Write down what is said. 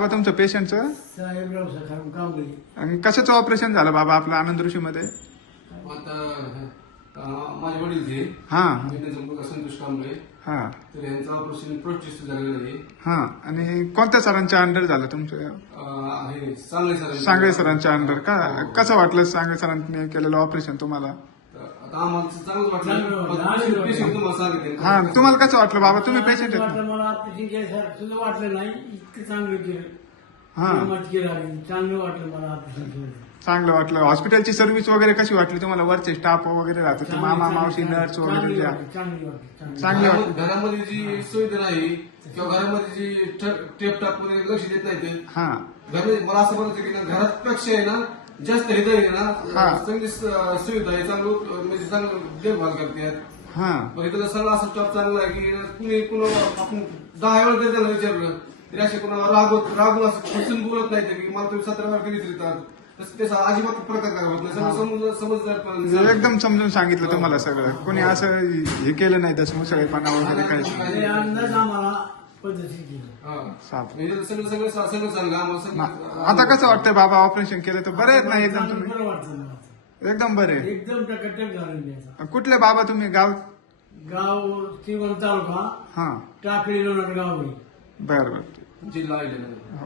बाबा तुमचं पेशंटचं साहेबराव सखाराम कांबळे. आणि कशाचं ऑपरेशन झालं बाबा आपलं आनंद ऋषी मध्ये? आता माझे वडील ते हा त्यांचा मुलगा संतोष कांबळे. हा तर यांचं ऑपरेशन प्रोस्टेट झालेलं आहे. हा. आणि कोणत्या सरांच्या अंडर झालं तुमचं? हे चांगले सर सांगळे सरांच्या अंडर का? कसं वाटलं सांगळे सरांनी केलेलं ऑपरेशन तुम्हाला? आता आम्हाला चांगलं वाटलं. पेशंट तुम्हाला सांगितलं. हा, तुम्हाला कसं वाटलं बाबा? तुम्ही पेशंट आहेत वाटलं ना? मला ऑपरेशन केल्यासारखं सुद्धा वाटलं नाही. इतकं चांगलं केलं. हा, केलं आम्ही. चांगलं वाटलं मला ऑपरेशन केलं. चांगलं वाटलं. हॉस्पिटलची सर्व्हिस वगैरे कशी वाटली तुम्हाला? वरचे स्टाफ वगैरे राहतो ते मामा मावशी नर्स वगैरे ज्या चांगली वाटली. घरामध्ये जी सुविधा नाही किंवा घरामध्ये जी टेपटाप वगैरे लक्ष देत नाही ते हा घरामध्ये मला असं म्हणायचं की ना घरापेक्षा आहे ना जास्त हृदय आहे हा. ना चांगली सुविधा आहे. चांगलं म्हणजे चांगलं देखभाल करतात. हा मग इथं सगळं असं स्टॉप चांगला आहे की कुणी कुणा आपण 10 वेळा जरी त्यांना विचारलं तरी असे कुणाला रागून असं खुसून बोलत नाही की मला तुम्ही 17 वेळा विचारतात. तसं ते अजिबात प्रकार काय होत नाही. समजदार एकदम समजून सांगितलं तुम्हाला सगळं. कोणी असं हे केलं नाही तसं मुसळेपणा वगैरे काही अंदाज आम्हाला पद्धती केली. साफ. सगळं सांगा आम्हाला सगळं. आता कसं वाटतंय बाबा? ऑपरेशन केलं तर बरे आहेत ना एकदम तुम्ही? बरं वाटतं मला. एकदम बरे. एकदम टकटक झालं मी आता. कुठले बाबा तुम्ही? गाव? गाव श्रीमंत तालुका हा टाकळी लोणार गाव आहे. बर बर. जिल्हा आहे.